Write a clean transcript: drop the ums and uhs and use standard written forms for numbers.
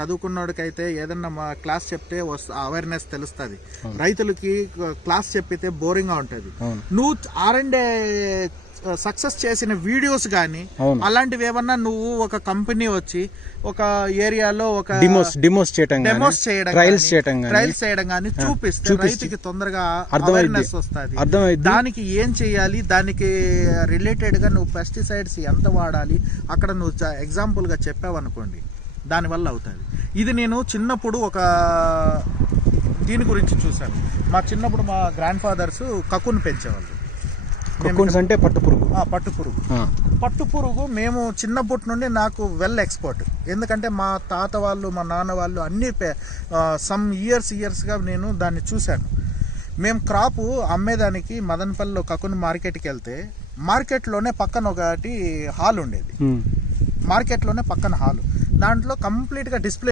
చదువుకున్నోడికైతే ఏదన్నా మా క్లాస్ చెప్తే అవేర్నెస్ తెలుస్తుంది. రైతులకి క్లాస్ చెప్పితే బోరింగ్ గా ఉంటది. నువ్వు R&D సక్సెస్ చేసిన వీడియోస్ గానీ అలాంటివి ఏమన్నా నువ్వు ఒక కంపెనీ వచ్చి ఒక ఏరియాలో ఒక డెమోస్ చేయడం ట్రయల్స్ చేయడం గానీ చూపిస్తే రైతుకి తొందరగా అవేర్నెస్ వస్తుంది. దానికి ఏం చేయాలి, దానికి రిలేటెడ్ గా నువ్వు పెస్టిసైడ్స్ ఎంత వాడాలి అక్కడ నువ్వు ఎగ్జాంపుల్ గా చెప్పావనుకోండి, దానివల్ల అవుతుంది. ఇది నేను చిన్నప్పుడు ఒక దీని గురించి చూశాను. మా చిన్నప్పుడు మా గ్రాండ్ ఫాదర్స్ కకున్ పెంచేవాళ్ళు. అంటే పట్టు పురుగు మేము చిన్నప్పటి నుండి నాకు వెల్ ఎక్స్పర్ట్. ఎందుకంటే మా తాత వాళ్ళు మా నాన్న వాళ్ళు అన్ని సమ్ ఇయర్స్గా నేను దాన్ని చూశాను. మేము క్రాపు అమ్మేదానికి మదనపల్లిలో కకున్ మార్కెట్కి వెళ్తే మార్కెట్లోనే పక్కన ఒకటి హాల్ ఉండేది. మార్కెట్లోనే పక్కన హాల్, దాంట్లో కంప్లీట్గా డిస్ప్లే